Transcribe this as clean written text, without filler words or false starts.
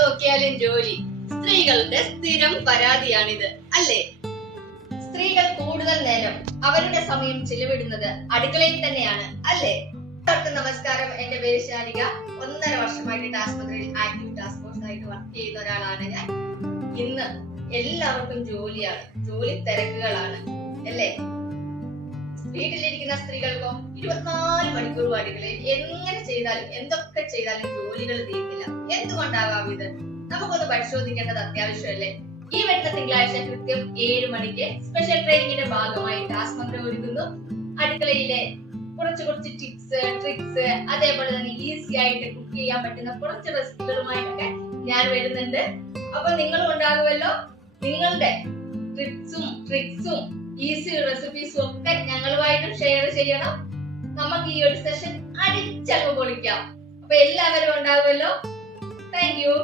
നോക്കിയാലും ജോലി സ്ത്രീകളുടെ സ്ഥിരം പരാതിയാണിത്, അല്ലേ? സ്ത്രീകൾ കൂടുതൽ നേരം അവരുടെ സമയം ചിലവിടുന്നത് അടുക്കളയിൽ തന്നെയാണ്, അല്ലേ? എല്ലാവർക്കും നമസ്കാരം. എന്റെ പേര് ശാരിക. 1.5 വർഷമായിട്ട് ആശുപത്രിയിൽ ആക്റ്റീവ് ടാസ്ക് ഫോഴ്സ് ആയിട്ട് വർക്ക് ചെയ്യുന്ന ഒരാളാണ് ഞാൻ. ഇന്ന് എല്ലാവർക്കും ജോലിയാണ്, ജോലി തിരക്കുകളാണ്, അല്ലേ? വീട്ടിലിരിക്കുന്ന സ്ത്രീകൾക്കോ 24 മണിക്കൂർ അടുക്കളയിൽ എങ്ങനെ ചെയ്താലും എന്തൊക്കെ ചെയ്താലും ജോലികൾ തീരുന്നില്ല. എന്തുകൊണ്ടാകാം ഇത്? നമുക്കൊന്ന് പരിശോധിക്കേണ്ടത് അത്യാവശ്യമല്ലേ? ഈ വരുന്ന തിങ്കളാഴ്ച കൃത്യം 7 മണിക്ക് സ്പെഷ്യൽ ട്രെയിനിങ്ങിന്റെ ഭാഗമായി ടാസ്ക് മന്ത്രം ഒരുക്കുന്നു. അടുക്കളയിലെ കുറച്ച് ടിപ്സ്, ട്രിക്സ്, അതേപോലെ തന്നെ ഈസി ആയിട്ട് കുക്ക് ചെയ്യാൻ പറ്റുന്ന കുറച്ച് റെസിപ്പികളുമായിട്ടൊക്കെ ഞാൻ വരുന്നുണ്ട്. അപ്പൊ നിങ്ങളും ഉണ്ടാകുമല്ലോ. നിങ്ങളുടെ ടിപ്സും ട്രിക്സും ഈസി റെസിപ്പീസും ഒക്കെ ഞങ്ങളുമായിട്ട് ഷെയർ ചെയ്യണം. നമുക്ക് ഈ ഒരു സെഷൻ അടിച്ചങ്ങ് പൊളിക്കാം. അപ്പൊ എല്ലാവരും ഉണ്ടാകുമല്ലോ. Thank you.